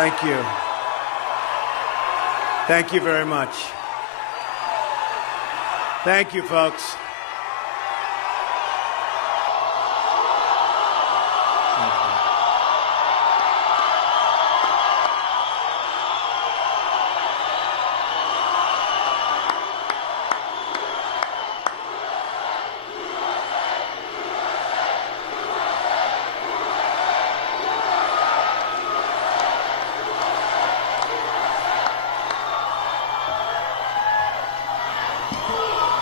Thank you. Thank you very much. Thank you, folks.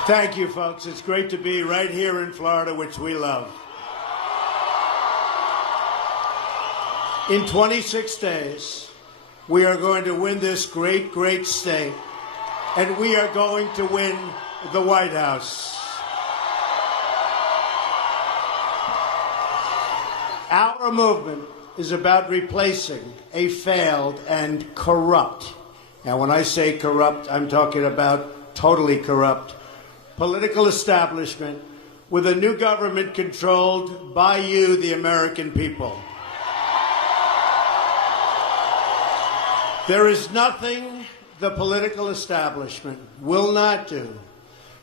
Thank you, folks. It's great to be right here in Florida, which we love. In 26 days, we are going to win this great, great state, and we are going to win the White House. Our movement is about replacing a failed and corrupt, now when I say corrupt, I'm talking about totally corrupt, political establishment with a new government controlled by you, the American people. There is nothing the political establishment will not do,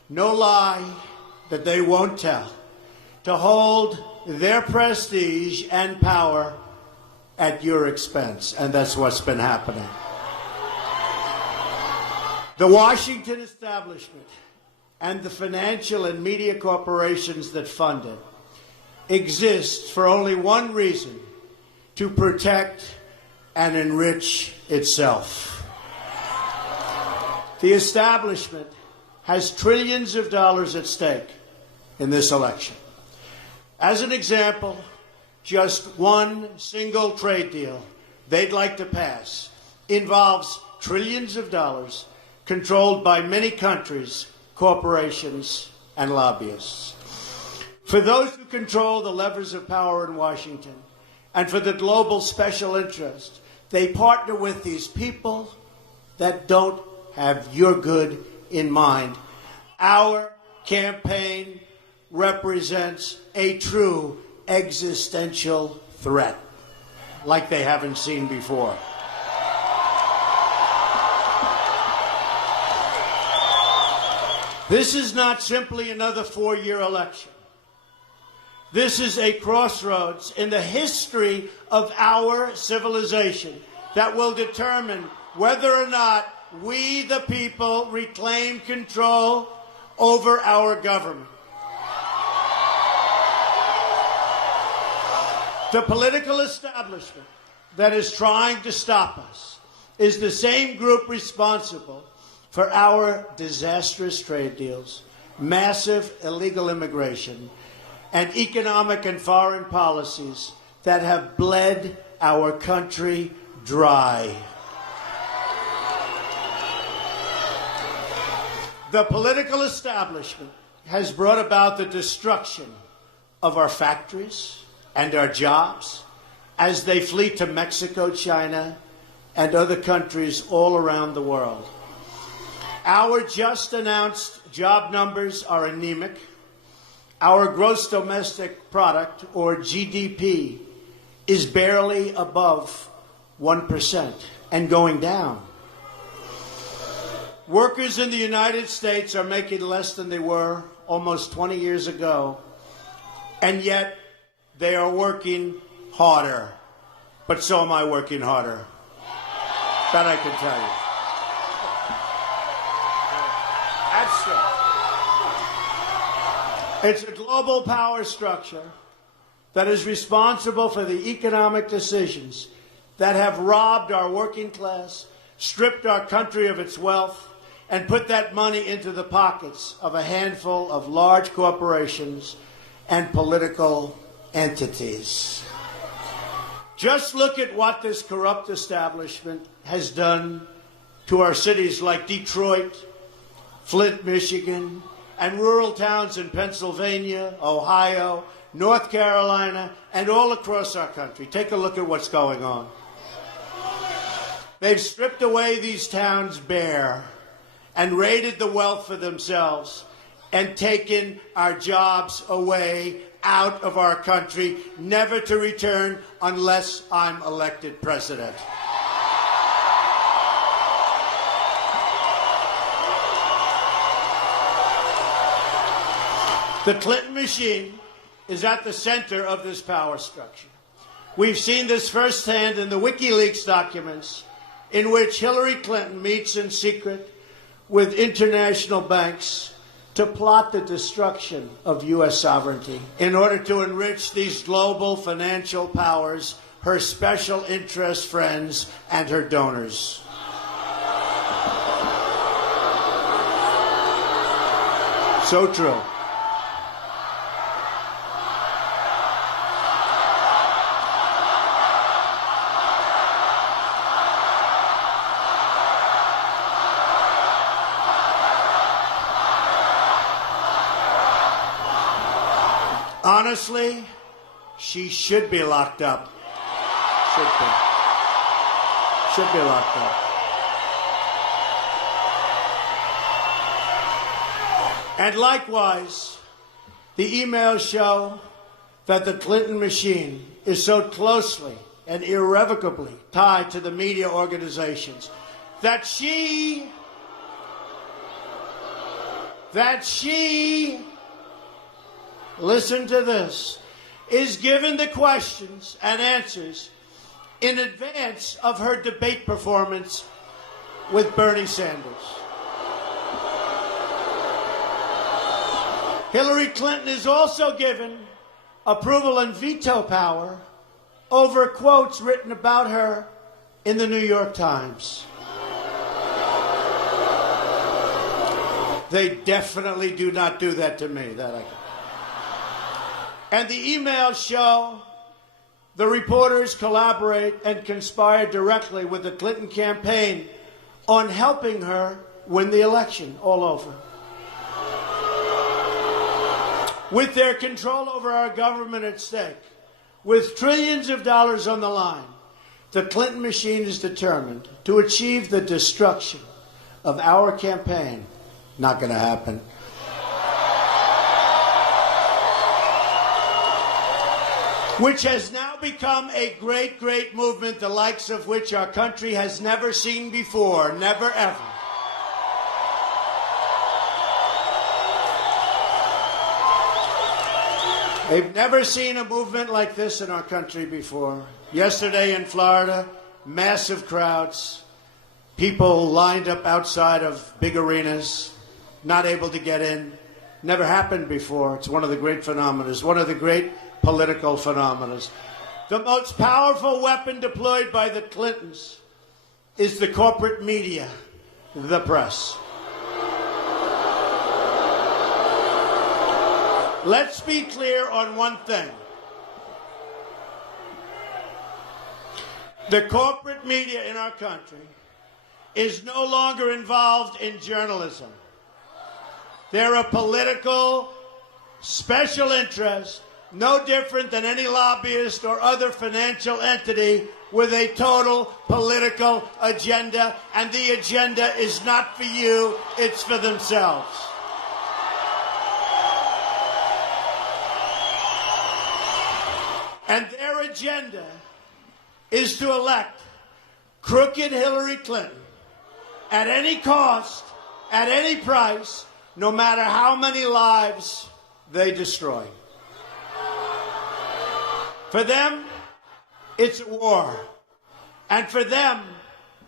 no lie that they won't tell, to hold their prestige and power at your expense. And that's what's been happening. The Washington establishment and the financial and media corporations that fund it exist for only one reason: to protect and enrich itself. The establishment has trillions of dollars at stake in this election. As an example, just one single trade deal they'd like to pass involves trillions of dollars controlled by many countries, corporations, and lobbyists. For those who control the levers of power in Washington, and for the global special interest, they partner with these people that don't have your good in mind. Our campaign represents a true existential threat, like they haven't seen before. This is not simply another four-year election. This is a crossroads in the history of our civilization that will determine whether or not we, the people, reclaim control over our government. The political establishment that is trying to stop us is the same group responsible for our disastrous trade deals, massive illegal immigration, and economic and foreign policies that have bled our country dry. The political establishment has brought about the destruction of our factories and our jobs as they flee to Mexico, China, and other countries all around the world. Our just announced job numbers are anemic. Our gross domestic product, or GDP, is barely above 1% and going down. Workers in the United States are making less than they were almost 20 years ago, and yet they are working harder. But so am I working harder. That I can tell you. It's a global power structure that is responsible for the economic decisions that have robbed our working class, stripped our country of its wealth, and put that money into the pockets of a handful of large corporations and political entities. Just look at what this corrupt establishment has done to our cities like Detroit, Flint, Michigan, and rural towns in Pennsylvania, Ohio, North Carolina, and all across our country. Take a look at what's going on. They've stripped away these towns bare and raided the wealth for themselves and taken our jobs away out of our country, never to return unless I'm elected president. The Clinton machine is at the center of this power structure. We've seen this firsthand in the WikiLeaks documents, in which Hillary Clinton meets in secret with international banks to plot the destruction of U.S. sovereignty in order to enrich these global financial powers, her special interest friends, and her donors. So true. Honestly, she should be locked up. Should be. Should be locked up. And likewise, the emails show that the Clinton machine is so closely and irrevocably tied to the media organizations that she listen to this, is given the questions and answers in advance of her debate performance with Bernie Sanders. Hillary Clinton is also given approval and veto power over quotes written about her in the New York Times. They definitely do not do that to me. That I can. And the emails show the reporters collaborate and conspire directly with the Clinton campaign on helping her win the election all over. With their control over our government at stake, with trillions of dollars on the line, the Clinton machine is determined to achieve the destruction of our campaign. Not going to happen. Which has now become a great, great movement, the likes of which our country has never seen before, never ever. They've never seen a movement like this in our country before. Yesterday in Florida, massive crowds, people lined up outside of big arenas, not able to get in. Never happened before. It's one of the great phenomena, one of the great political phenomena. The most powerful weapon deployed by the Clintons is the corporate media, the press. Let's be clear on one thing. The corporate media in our country is no longer involved in journalism. They're a political special interest, no different than any lobbyist or other financial entity with a total political agenda, and the agenda is not for you, it's for themselves. And their agenda is to elect crooked Hillary Clinton at any cost, at any price, no matter how many lives they destroy. For them, it's a war. And for them,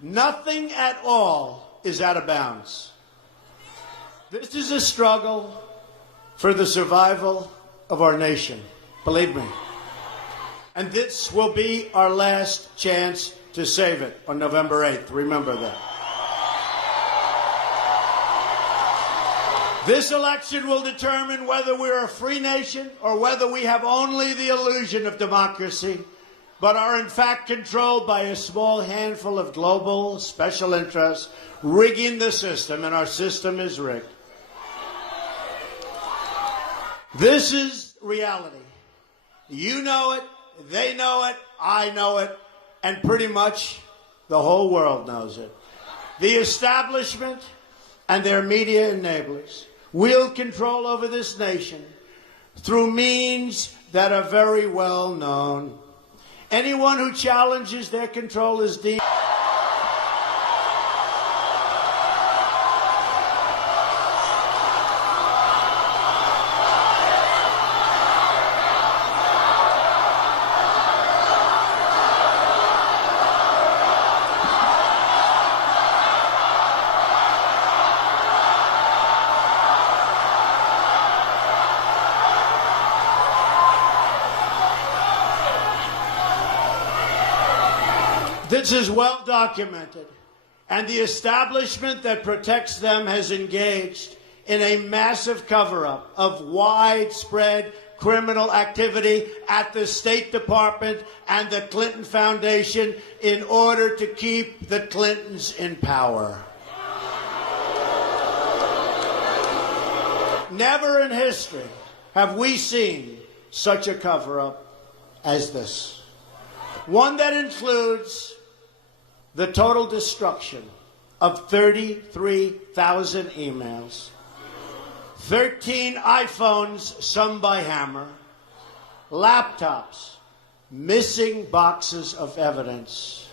nothing at all is out of bounds. This is a struggle for the survival of our nation, believe me. And this will be our last chance to save it on November 8th. Remember that. This election will determine whether we're a free nation or whether we have only the illusion of democracy, but are in fact controlled by a small handful of global special interests rigging the system, and our system is rigged. This is reality. You know it, they know it, I know it, and pretty much the whole world knows it. The establishment and their media enablers wield control over this nation through means that are very well known. Anyone who challenges their control is deemed This is well documented, and the establishment that protects them has engaged in a massive cover-up of widespread criminal activity at the State Department and the Clinton Foundation in order to keep the Clintons in power. Never in history have we seen such a cover-up as this. One that includes the total destruction of 33,000 emails, 13 iPhones, some by hammer, laptops, missing boxes of evidence,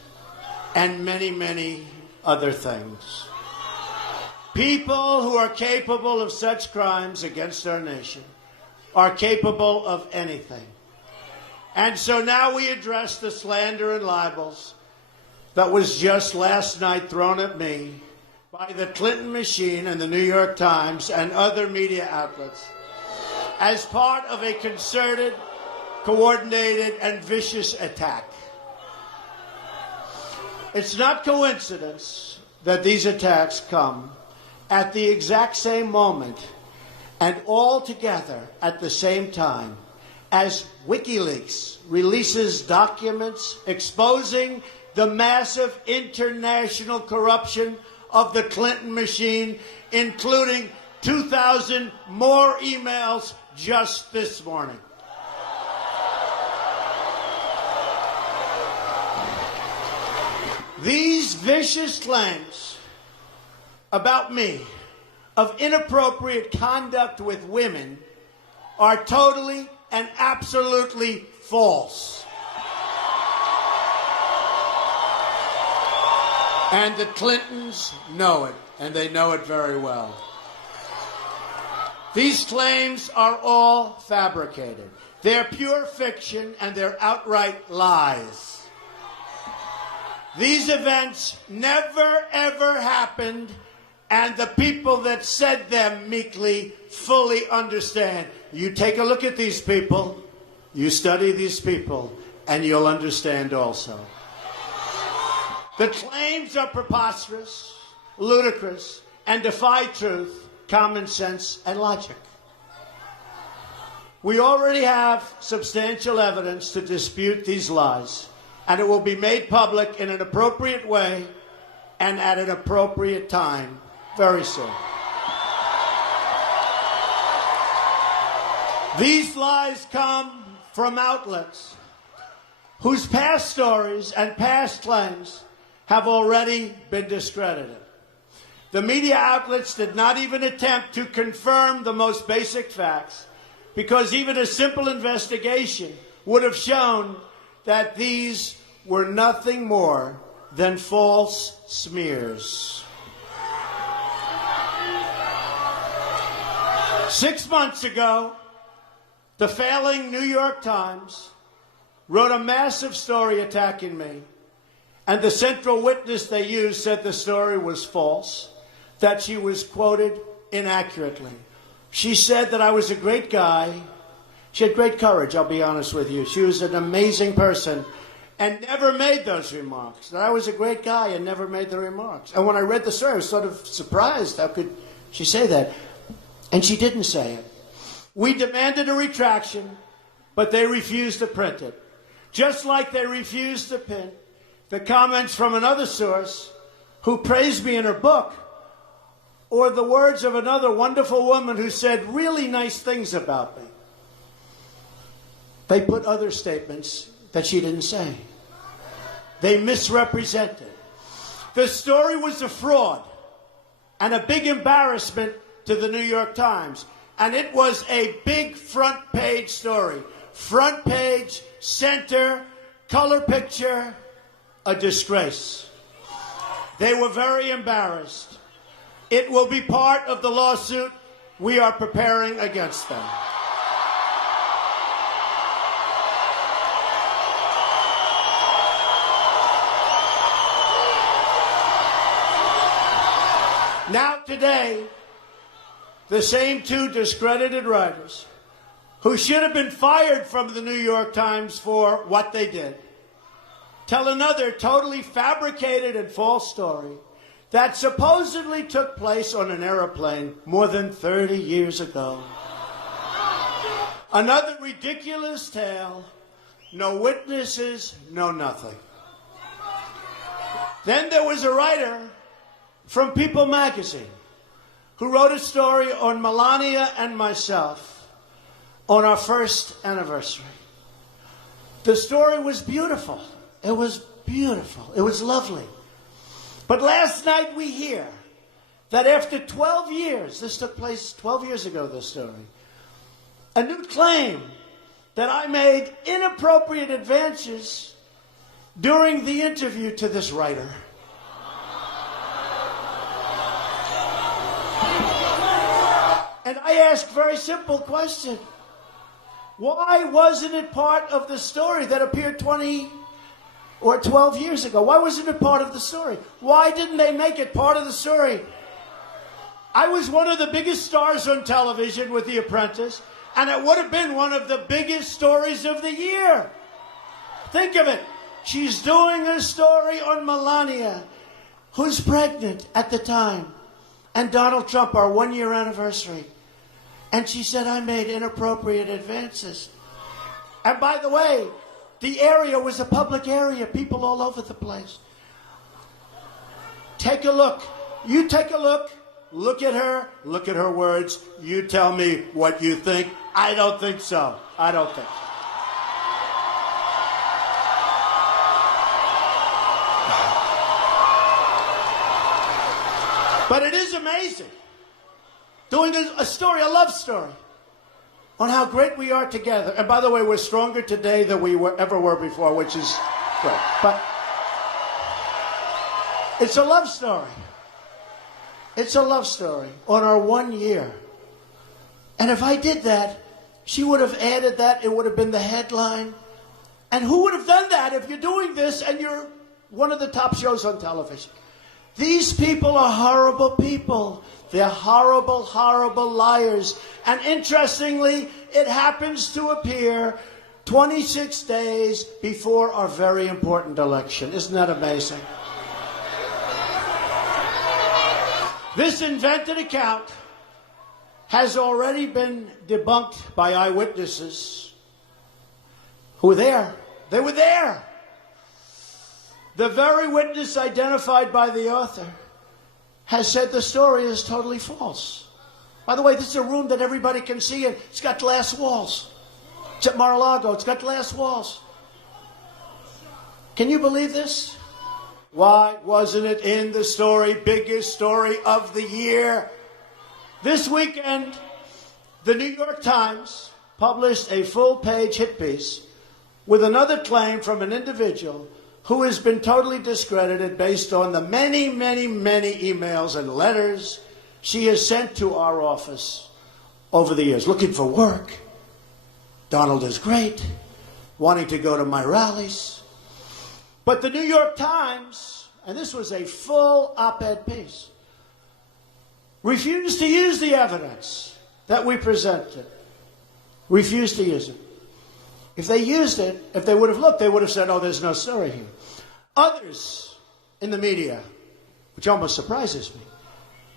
and many, many other things. People who are capable of such crimes against our nation are capable of anything. And so now we address the slander and libels that was just last night thrown at me by the Clinton machine and the New York Times and other media outlets as part of a concerted, coordinated, and vicious attack. It's not coincidence that these attacks come at the exact same moment and all together at the same time as WikiLeaks releases documents exposing the massive international corruption of the Clinton machine, including 2,000 more emails just this morning. These vicious claims about me of inappropriate conduct with women are totally and absolutely false. And the Clintons know it, and they know it very well. These claims are all fabricated. They're pure fiction, and they're outright lies. These events never, ever happened, and the people that said them meekly fully understand. You take a look at these people, you study these people, and you'll understand also. The claims are preposterous, ludicrous, and defy truth, common sense, and logic. We already have substantial evidence to dispute these lies, and it will be made public in an appropriate way and at an appropriate time very soon. These lies come from outlets whose past stories and past claims have already been discredited. The media outlets did not even attempt to confirm the most basic facts, because even a simple investigation would have shown that these were nothing more than false smears. 6 months ago, the failing New York Times wrote a massive story attacking me, and the central witness they used said the story was false, that she was quoted inaccurately. She said that I was a great guy. She had great courage, I'll be honest with you. She was an amazing person and never made those remarks. That I was a great guy and never made the remarks. And when I read the story, I was sort of surprised. How could she say that? And she didn't say it. We demanded a retraction, but they refused to print it. Just like they refused to print the comments from another source who praised me in her book, or the words of another wonderful woman who said really nice things about me. They put other statements that she didn't say. They misrepresented. The story was a fraud and a big embarrassment to the New York Times. And it was a big front page story. Front page, center, color picture, a disgrace. They were very embarrassed. It will be part of the lawsuit we are preparing against them. Now today, the same two discredited writers who should have been fired from the New York Times for what they did tell another totally fabricated and false story that supposedly took place on an airplane more than 30 years ago. Another ridiculous tale, no witnesses, no nothing. Then there was a writer from People magazine who wrote a story on Melania and myself on our first anniversary. The story was beautiful. It was beautiful. It was lovely. But last night we hear that after 12 years, this took place 12 years ago, this story, a new claim that I made inappropriate advances during the interview to this writer. And I ask a very simple question. Why wasn't it part of the story that appeared 20 or 12 years ago? Why wasn't it part of the story? Why didn't they make it part of the story? I was one of the biggest stars on television with The Apprentice, and it would have been one of the biggest stories of the year. Think of it. She's doing a story on Melania, who's pregnant at the time, and Donald Trump, our one-year anniversary. And she said, I made inappropriate advances. And by the way, the area was a public area, people all over the place. Take a look. You take a look. Look at her words. You tell me what you think. I don't think so. I don't think so. But it is amazing. Doing a story, a love story, on how great we are together. And by the way, we're stronger today than we ever were before, which is great. But it's a love story. It's a love story on our 1 year. And if I did that, she would have added that. It would have been the headline. And who would have done that if you're doing this and you're one of the top shows on television? These people are horrible people. They're horrible, horrible liars. And interestingly, it happens to appear 26 days before our very important election. Isn't that amazing? This invented account has already been debunked by eyewitnesses who were there. They were there. The very witness identified by the author has said the story is totally false. By the way, this is a room that everybody can see, and it's got glass walls. It's at Mar-a-Lago. It's got glass walls. Can you believe this? Why wasn't it in the story, biggest story of the year? This weekend, the New York Times published a full-page hit piece with another claim from an individual who has been totally discredited based on the many, many, many emails and letters she has sent to our office over the years, looking for work. Donald is great, wanting to go to my rallies. But the New York Times, and this was a full op-ed piece, refused to use the evidence that we presented. Refused to use it. If they used it, if they would have looked, they would have said, oh, there's no story here. Others in the media, which almost surprises me,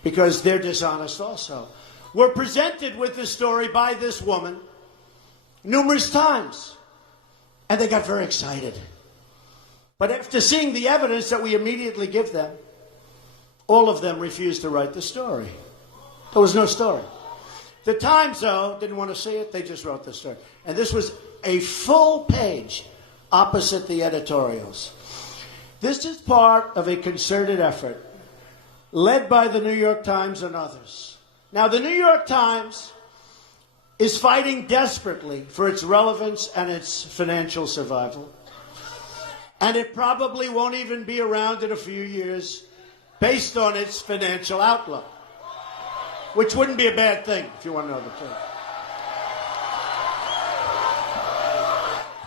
because they're dishonest also, were presented with this story by this woman numerous times. And they got very excited. But after seeing the evidence that we immediately give them, all of them refused to write the story. There was no story. The Times, though, didn't want to see it. They just wrote the story. And this was a full page opposite the editorials. This is part of a concerted effort led by the New York Times and others. Now, the New York Times is fighting desperately for its relevance and its financial survival. And it probably won't even be around in a few years based on its financial outlook, which wouldn't be a bad thing if you want to know the truth.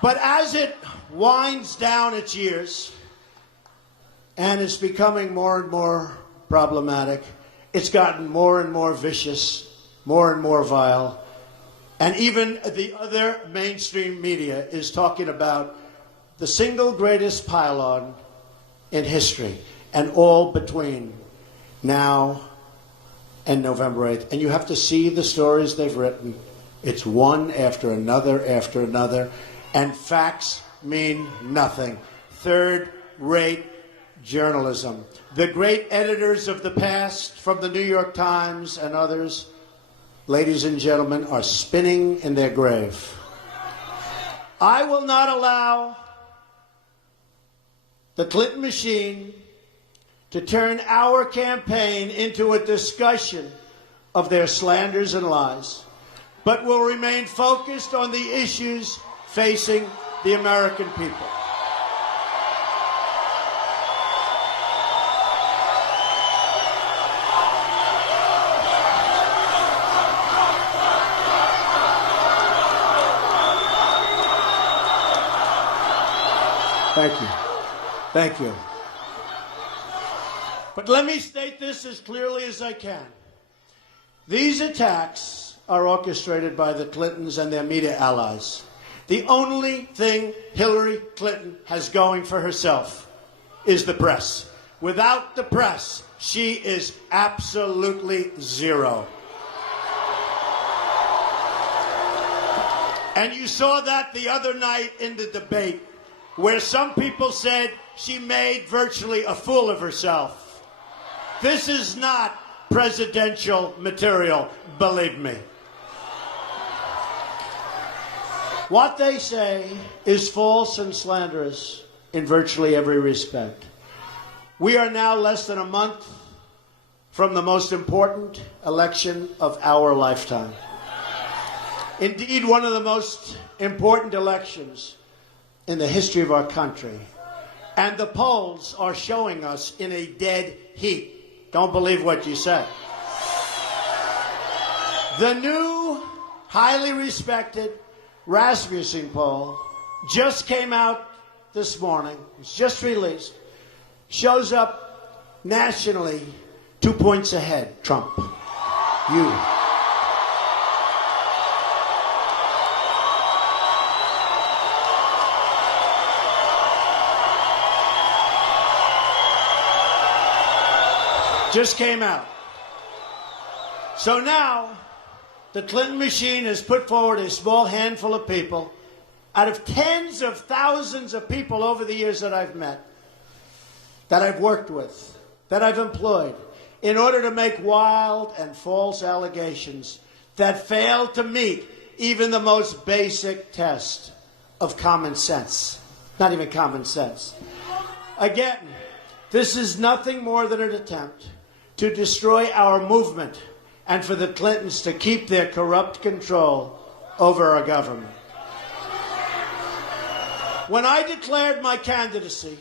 But as it winds down its years and is becoming more and more problematic, it's gotten more and more vicious, more and more vile, and even the other mainstream media is talking about the single greatest pile-on in history, and all between now and November 8th. And you have to see the stories they've written. It's one after another, and facts mean nothing. Third-rate journalism. The great editors of the past, from the New York Times and others, ladies and gentlemen, are spinning in their grave. I will not allow the Clinton machine to turn our campaign into a discussion of their slanders and lies, but will remain focused on the issues facing the American people. Thank you. Thank you. But let me state this as clearly as I can. These attacks are orchestrated by the Clintons and their media allies. The only thing Hillary Clinton has going for herself is the press. Without the press, she is absolutely zero. And you saw that the other night in the debate, where some people said she made virtually a fool of herself. This is not presidential material, believe me. What they say is false and slanderous in virtually every respect. We are now less than a month from the most important election of our lifetime. Indeed, one of the most important elections in the history of our country. And the polls are showing us in a dead heat. Don't believe what you say. The new, highly respected Rasmussen poll just came out this morning. It's just released. Shows up nationally 2 points ahead, Trump. You. Just came out. So now, the Clinton machine has put forward a small handful of people out of tens of thousands of people over the years that I've met, that I've worked with, that I've employed, in order to make wild and false allegations that fail to meet even the most basic test of common sense. Not even common sense. Again, this is nothing more than an attempt to destroy our movement and for the Clintons to keep their corrupt control over our government. When I declared my candidacy,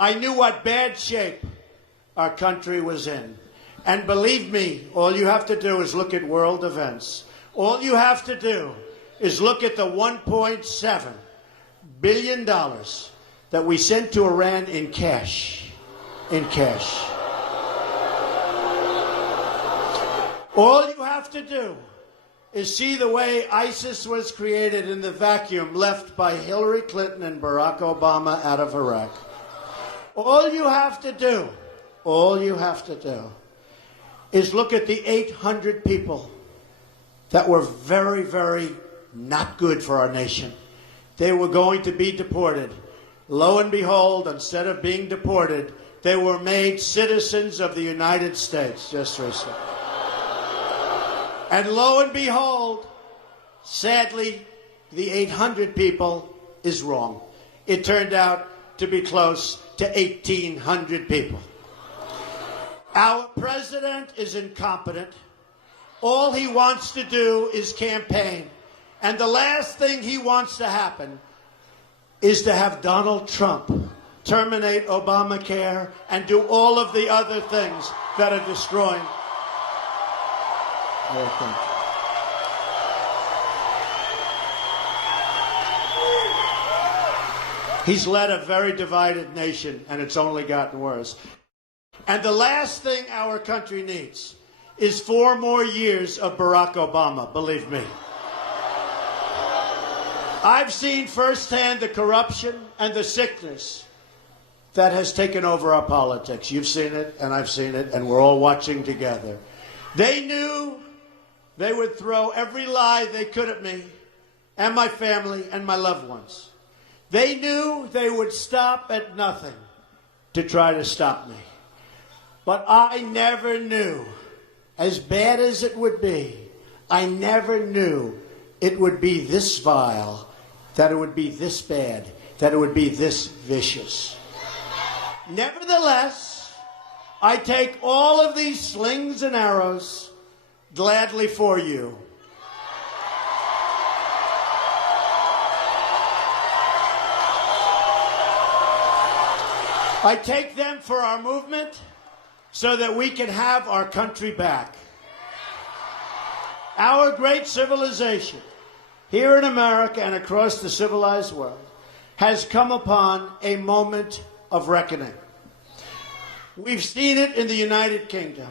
I knew what bad shape our country was in. And believe me, all you have to do is look at world events. All you have to do is look at the $1.7 billion that we sent to Iran in cash. In cash. All you have to do is see the way ISIS was created in the vacuum left by Hillary Clinton and Barack Obama out of Iraq. All you have to do is look at the 800 people that were very, very not good for our nation. They were going to be deported. Lo and behold, instead of being deported, they were made citizens of the United States just recently. And lo and behold, sadly, the 800 people is wrong. It turned out to be close to 1,800 people. Our president is incompetent. All he wants to do is campaign. And the last thing he wants to happen is to have Donald Trump terminate Obamacare and do all of the other things that are destroying our country. He's led a very divided nation, and it's only gotten worse. And the last thing our country needs is 4 more years of Barack Obama, believe me. I've seen firsthand the corruption and the sickness that has taken over our politics. You've seen it, and I've seen it, and we're all watching together. They knew they would throw every lie they could at me and my family and my loved ones. They knew they would stop at nothing to try to stop me. But I never knew, as bad as it would be, I never knew it would be this vile, that it would be this bad, that it would be this vicious. Nevertheless, I take all of these slings and arrows gladly for you. I take them for our movement so that we can have our country back. Our great civilization, here in America and across the civilized world, has come upon a moment of reckoning. We've seen it in the United Kingdom,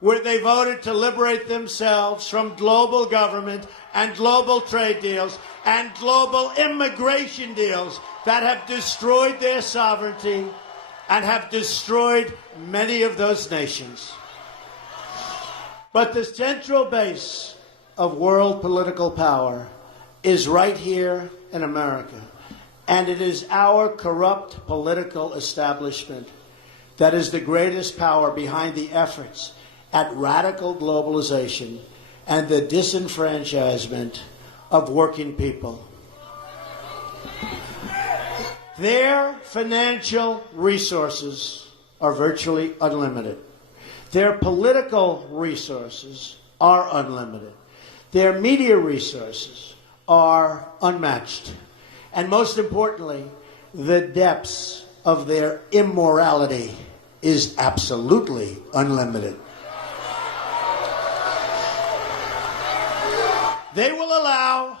where they voted to liberate themselves from global government and global trade deals and global immigration deals that have destroyed their sovereignty and have destroyed many of those nations. But the central base of world political power is right here in America. And it is our corrupt political establishment that is the greatest power behind the efforts at radical globalization and the disenfranchisement of working people. Their financial resources are virtually unlimited. Their political resources are unlimited. Their media resources are unmatched. And most importantly, the depths of their immorality is absolutely unlimited. They will allow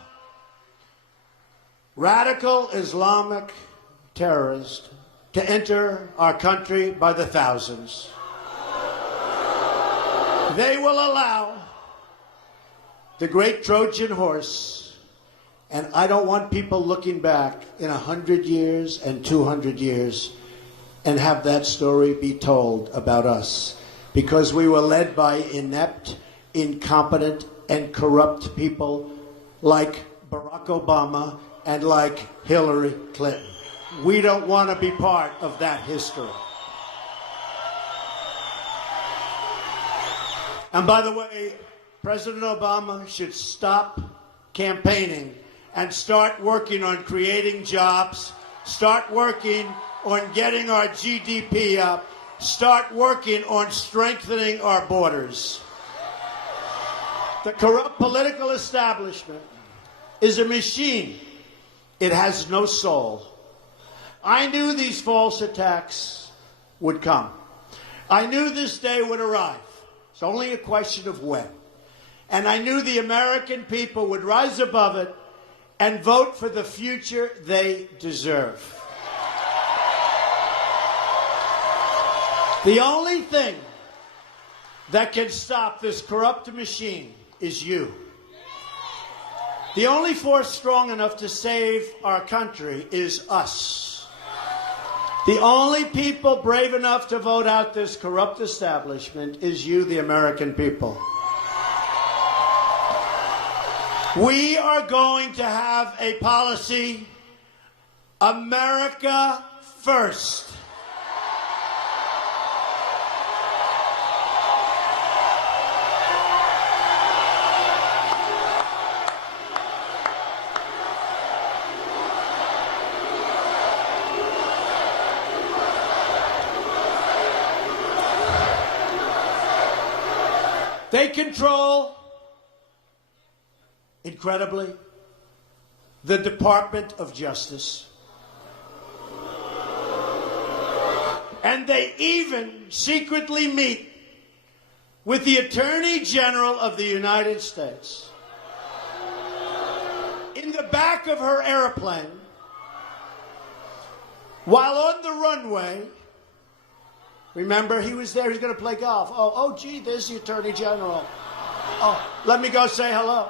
radical Islamic terrorists to enter our country by the thousands. They will allow the great Trojan horse, and I don't want people looking back in 100 years and 200 years and have that story be told about us, because we were led by inept, incompetent, and corrupt people like Barack Obama and like Hillary Clinton. We don't want to be part of that history. And by the way, President Obama should stop campaigning and start working on creating jobs, start working on getting our GDP up, start working on strengthening our borders. The corrupt political establishment is a machine. It has no soul. I knew these false attacks would come. I knew this day would arrive. It's only a question of when. And I knew the American people would rise above it and vote for the future they deserve. The only thing that can stop this corrupt machine is you. The only force strong enough to save our country is us. The only people brave enough to vote out this corrupt establishment is you, the American people. We are going to have a policy, America first. They control, incredibly, the Department of Justice. And they even secretly meet with the Attorney General of the United States in the back of her airplane while on the runway. Remember, he was there, he's going to play golf. Oh, gee, there's the Attorney General. Oh, let me go say hello.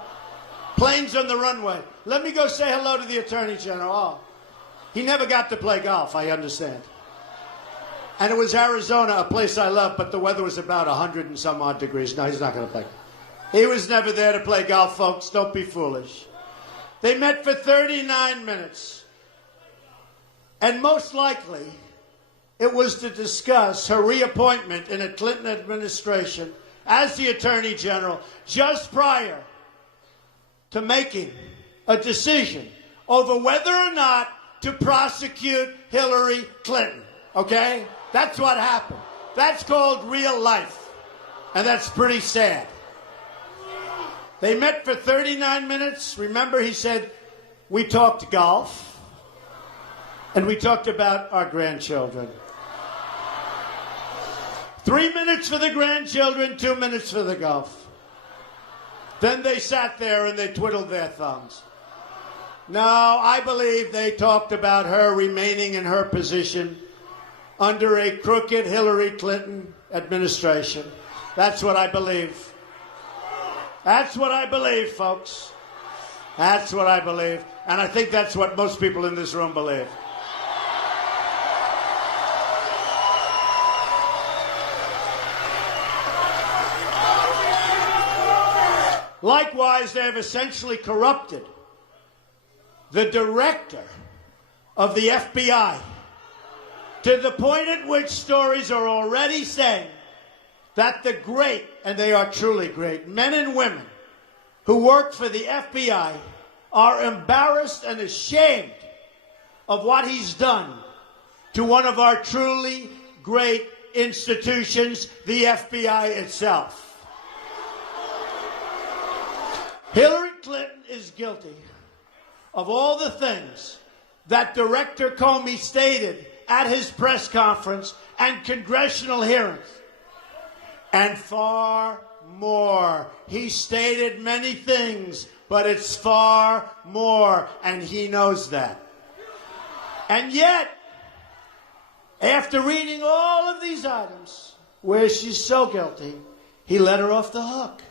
Planes on the runway. Let me go say hello to the Attorney General. Oh, he never got to play golf, I understand. And it was Arizona, a place I love, but the weather was about 100 and some odd degrees. No, he's not going to play. He was never there to play golf, folks. Don't be foolish. They met for 39 minutes. And most likely, it was to discuss her reappointment in a Clinton administration as the Attorney General just prior to making a decision over whether or not to prosecute Hillary Clinton. Okay? That's what happened. That's called real life. And that's pretty sad. They met for 39 minutes. Remember, he said, we talked golf, and we talked about our grandchildren. 3 minutes for the grandchildren, 2 minutes for the golf. Then they sat there and they twiddled their thumbs. No, I believe they talked about her remaining in her position under a crooked Hillary Clinton administration. That's what I believe. That's what I believe, folks. That's what I believe. And I think that's what most people in this room believe. Likewise, they have essentially corrupted the director of the FBI to the point at which stories are already saying that the great, and they are truly great, men and women who work for the FBI are embarrassed and ashamed of what he's done to one of our truly great institutions, the FBI itself. Hillary Clinton is guilty of all the things that Director Comey stated at his press conference and congressional hearings. And far more. He stated many things, but it's far more, and he knows that. And yet, after reading all of these items, where she's so guilty, he let her off the hook.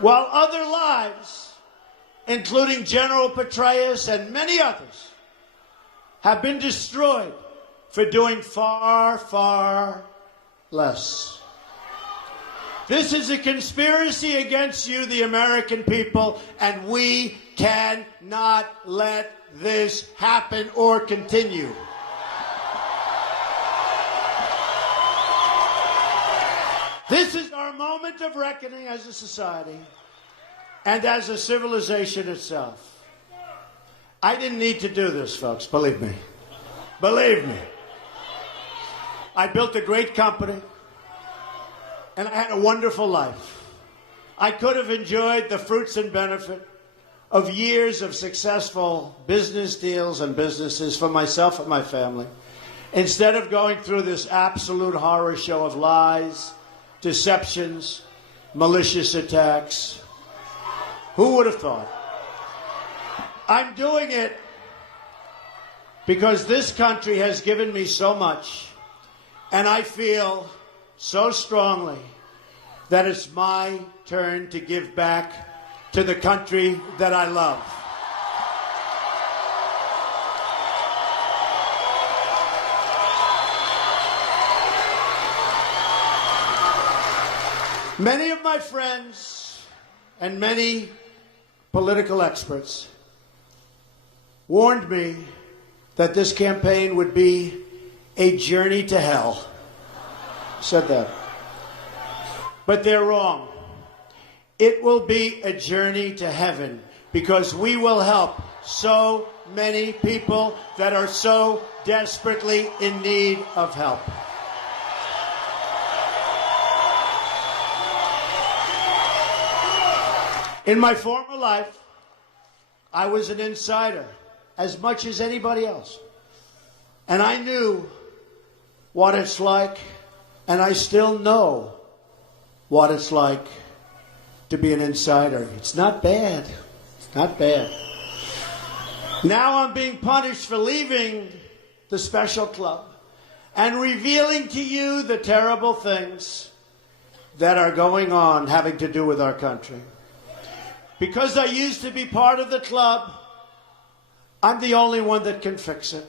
While other lives, including General Petraeus and many others, have been destroyed for doing far, far less. This is a conspiracy against you, the American people, and we cannot let this happen or continue. This is our moment of reckoning as a society and as a civilization itself. I didn't need to do this, folks, believe me. Believe me. I built a great company, and I had a wonderful life. I could have enjoyed the fruits and benefit of years of successful business deals and businesses for myself and my family, instead of going through this absolute horror show of lies, deceptions, malicious attacks. Who would have thought? I'm doing it because this country has given me so much, and I feel so strongly that it's my turn to give back to the country that I love. Many of my friends and many political experts warned me that this campaign would be a journey to hell. Said that. But they're wrong. It will be a journey to heaven because we will help so many people that are so desperately in need of help. In my former life, I was an insider as much as anybody else. And I knew what it's like, and I still know what it's like to be an insider. It's not bad. It's not bad. Now I'm being punished for leaving the special club and revealing to you the terrible things that are going on having to do with our country. Because I used to be part of the club, I'm the only one that can fix it.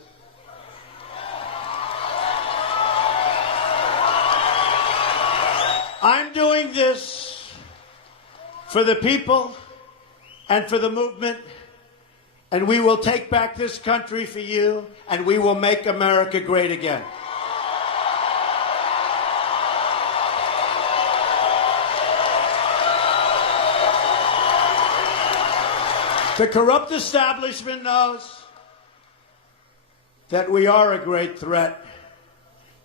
I'm doing this for the people and for the movement, and we will take back this country for you, and we will make America great again. The corrupt establishment knows that we are a great threat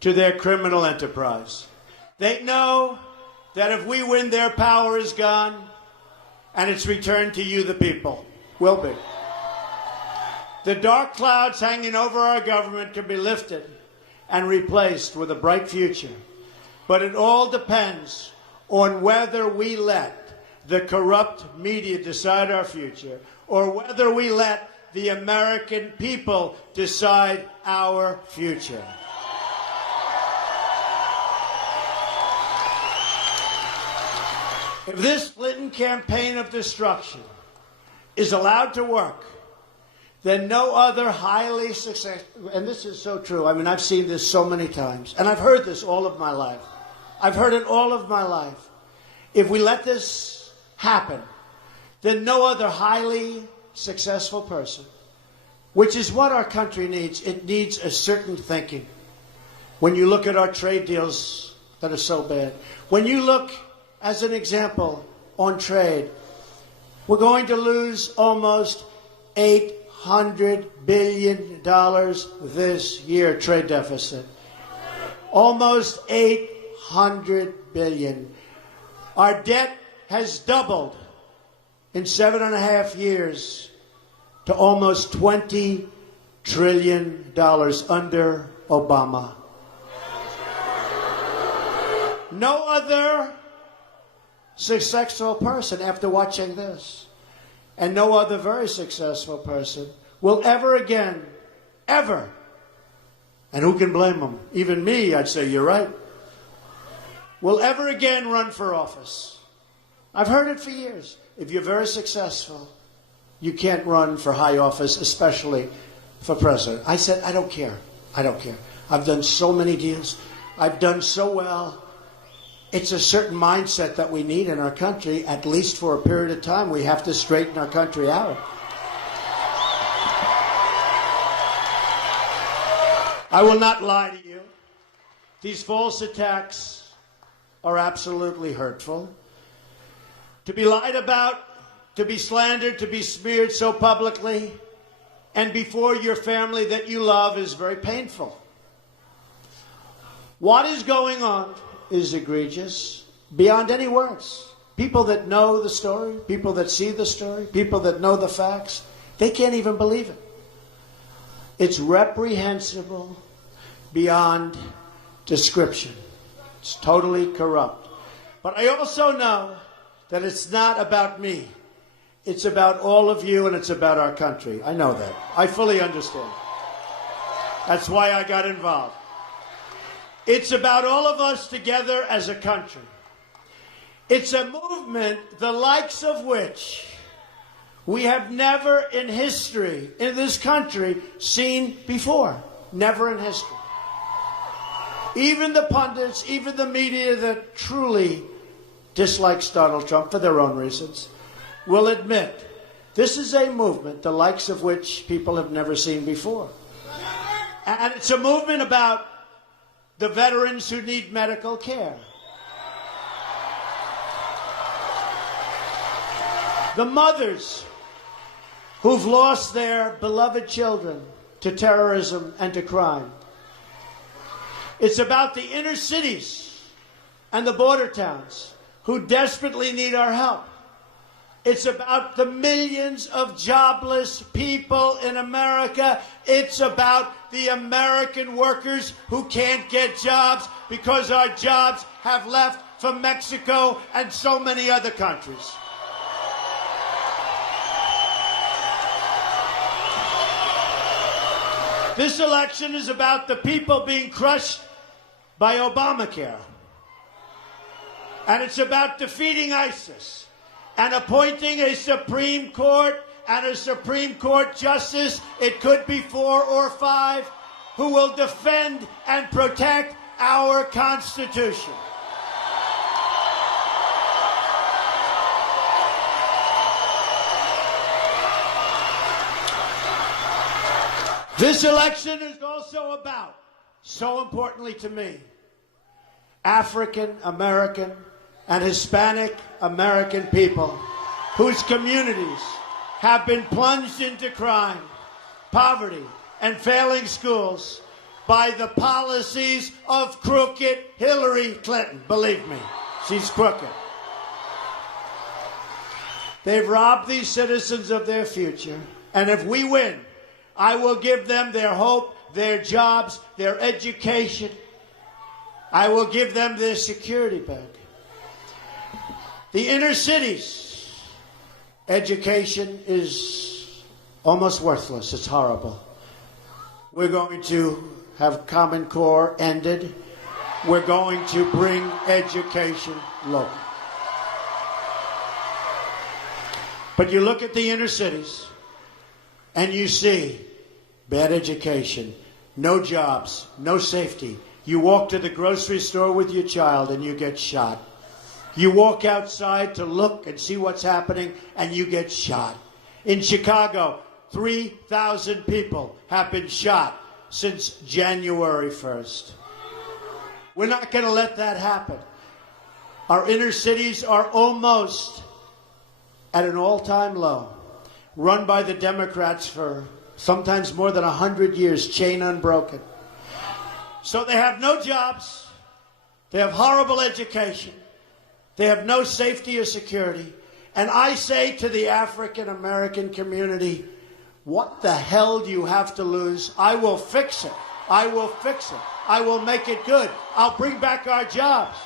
to their criminal enterprise. They know that if we win, their power is gone, and it's returned to you, the people. Will be. The dark clouds hanging over our government can be lifted and replaced with a bright future. But it all depends on whether we let the corrupt media decide our future, or whether we let the American people decide our future. If this Clinton campaign of destruction is allowed to work, then no other highly successful, and this is so true, I mean, I've seen this so many times, and I've heard this all of my life. I've heard it all of my life. If we let this happen, then no other highly successful person, which is what our country needs. It needs a certain thinking. When you look at our trade deals that are so bad, when you look, as an example, on trade, we're going to lose almost $800 billion this year, trade deficit. Almost $800 billion. Our debt has doubled in 7.5 years to almost $20 trillion under Obama. No other successful person, after watching this, and no other very successful person, will ever again, ever, and who can blame them? Even me, I'd say, you're right, will ever again run for office. I've heard it for years. If you're very successful, you can't run for high office, especially for president. I said, I don't care. I don't care. I've done so many deals. I've done so well. It's a certain mindset that we need in our country, at least for a period of time. We have to straighten our country out. I will not lie to you. These false attacks are absolutely hurtful. To be lied about, to be slandered, to be smeared so publicly, and before your family that you love is very painful. What is going on is egregious, beyond any words. People that know the story, people that see the story, people that know the facts, they can't even believe it. It's reprehensible beyond description. It's totally corrupt. But I also know that it's not about me. It's about all of you, and it's about our country. I know that. I fully understand. That's why I got involved. It's about all of us together as a country. It's a movement the likes of which we have never in history, in this country, seen before. Never in history. Even the pundits, even the media that truly dislikes Donald Trump for their own reasons, will admit this is a movement the likes of which people have never seen before. And it's a movement about the veterans who need medical care. The mothers who've lost their beloved children to terrorism and to crime. It's about the inner cities and the border towns who desperately need our help. It's about the millions of jobless people in America. It's about the American workers who can't get jobs because our jobs have left for Mexico and so many other countries. This election is about the people being crushed by Obamacare. And it's about defeating ISIS. and appointing a Supreme Court and a Supreme Court justice, it could be 4 or 5, who will defend and protect our Constitution. This election is also about, so importantly to me, African American and Hispanic American people whose communities have been plunged into crime, poverty, and failing schools by the policies of crooked Hillary Clinton. Believe me, she's crooked. They've robbed these citizens of their future, and if we win, I will give them their hope, their jobs, their education. I will give them their security back. The inner cities, education is almost worthless. It's horrible. We're going to have Common Core ended. We're going to bring education local. But you look at the inner cities, and you see bad education, no jobs, no safety. You walk to the grocery store with your child and you get shot. You walk outside to look and see what's happening and you get shot. In Chicago, 3,000 people have been shot since January 1st. We're not going to let that happen. Our inner cities are almost at an all-time low, run by the Democrats for sometimes more than 100 years, chain unbroken. So they have no jobs, they have horrible education, they have no safety or security. And I say to the African American community, what the hell do you have to lose? I will fix it. I will fix it. I will make it good. I'll bring back our jobs.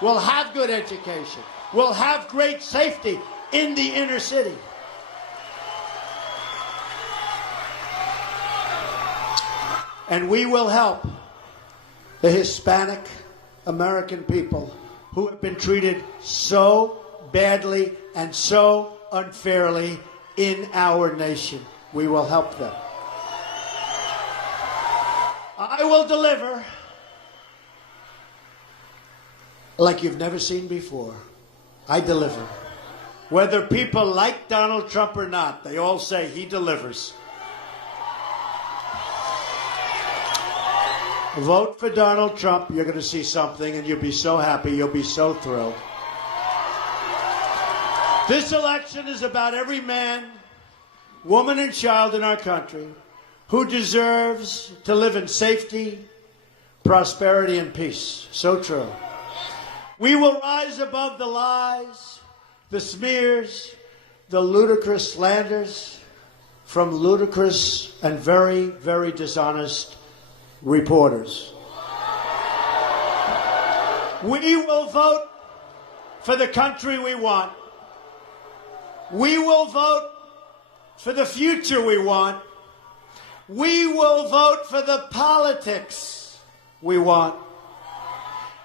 We'll have good education. We'll have great safety in the inner city. And we will help the Hispanic American people who have been treated so badly and so unfairly in our nation. We will help them. I will deliver like you've never seen before. I deliver. Whether people like Donald Trump or not, they all say he delivers. Vote for Donald Trump. You're going to see something, and you'll be so happy. You'll be so thrilled. This election is about every man, woman, and child in our country who deserves to live in safety, prosperity, and peace. So true. We will rise above the lies, the smears, the ludicrous slanders from ludicrous and very, very dishonest reporters. We will vote for the country we want. We will vote for the future we want. We will vote for the politics we want.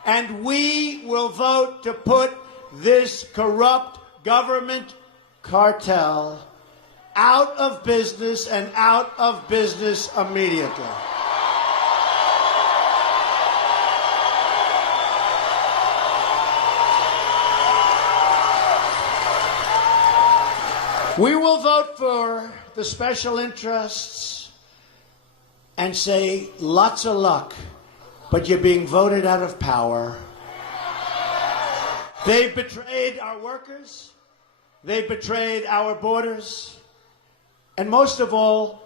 And we will vote to put this corrupt government cartel out of business and out of business immediately. We will vote for the special interests and say, lots of luck, but you're being voted out of power. They've betrayed our workers. They've betrayed our borders. And most of all,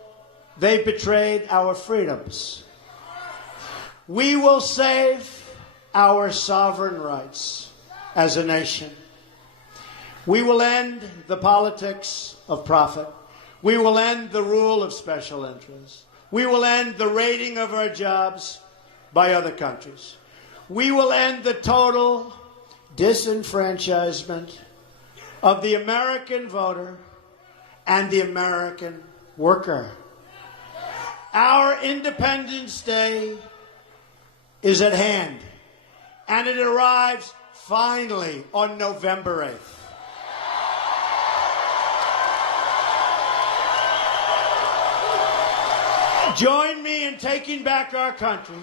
they've betrayed our freedoms. We will save our sovereign rights as a nation. We will end the politics of profit. We will end the rule of special interests. We will end the raiding of our jobs by other countries. We will end the total disenfranchisement of the American voter and the American worker. Our Independence Day is at hand, and it arrives finally on November 8th. Join me in taking back our country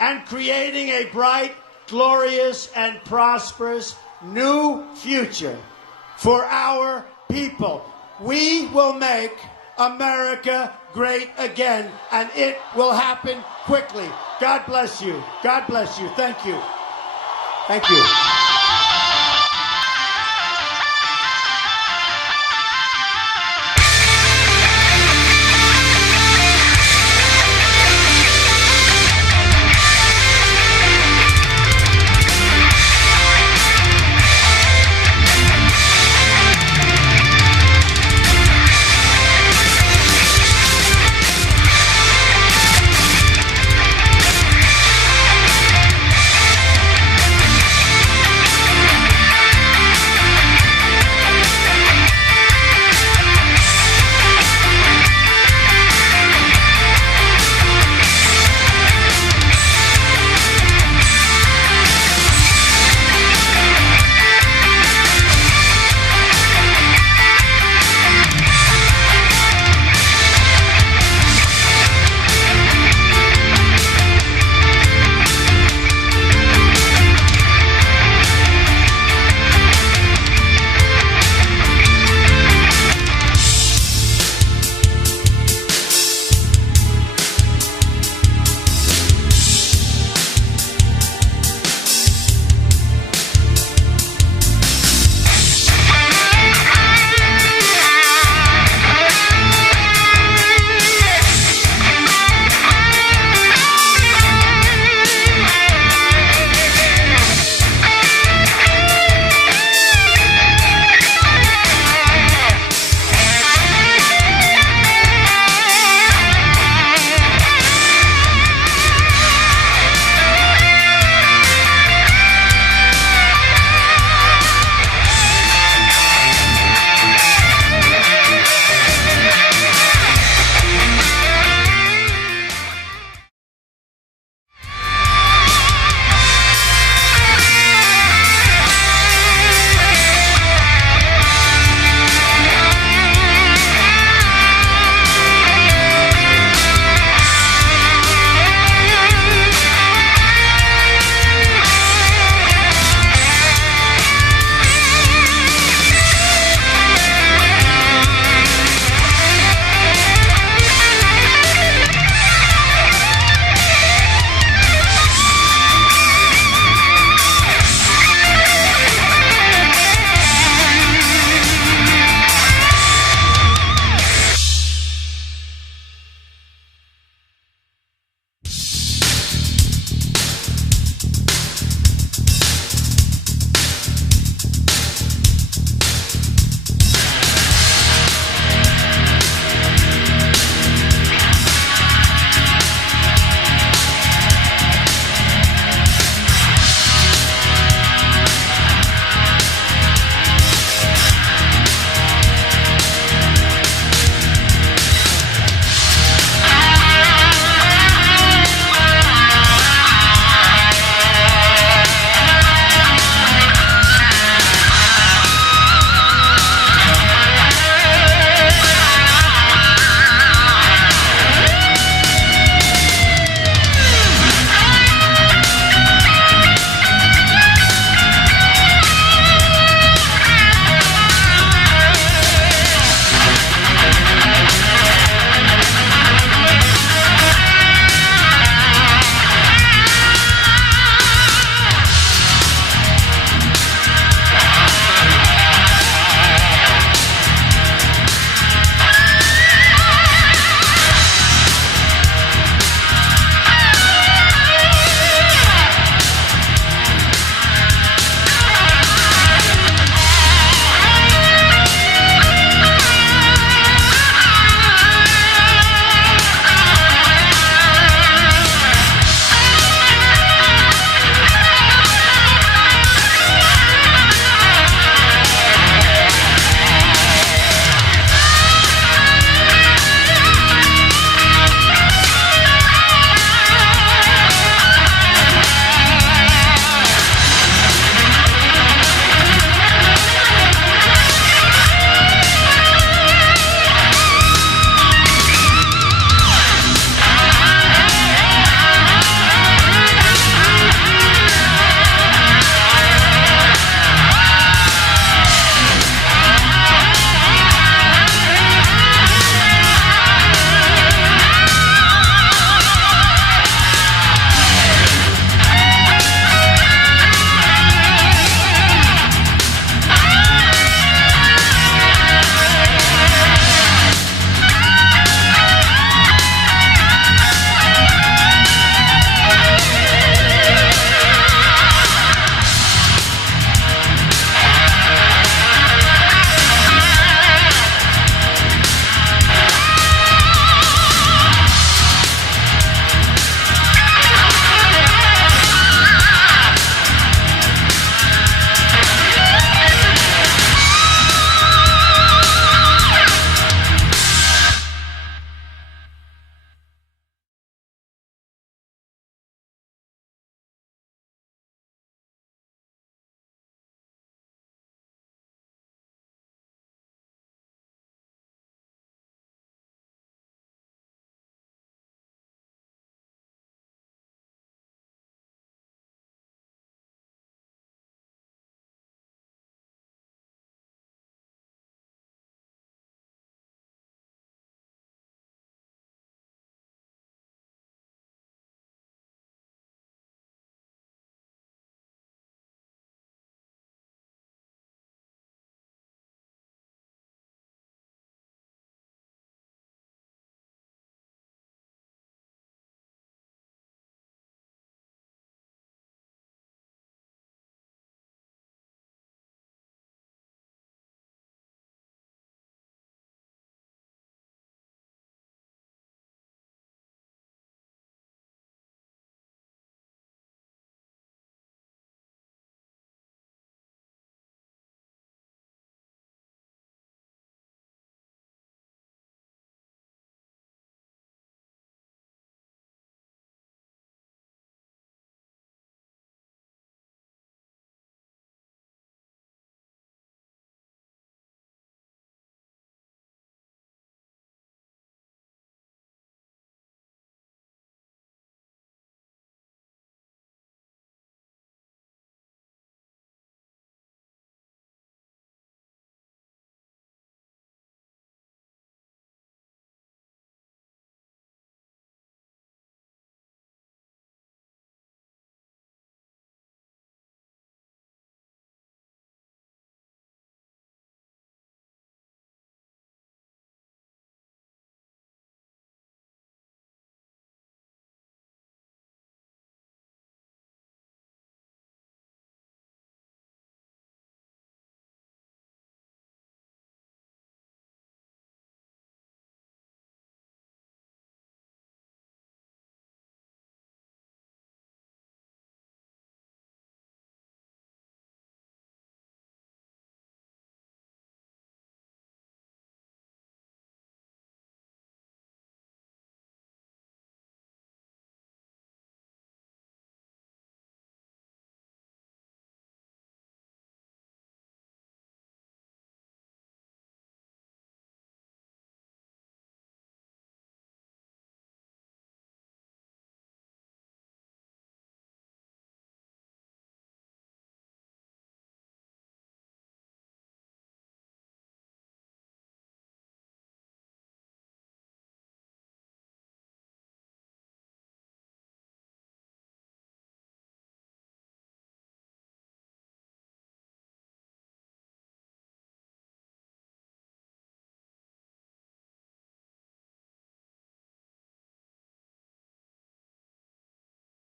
and creating a bright, glorious, and prosperous new future for our people. We will make America great again, and it will happen quickly. God bless you. God bless you. Thank you. Thank you.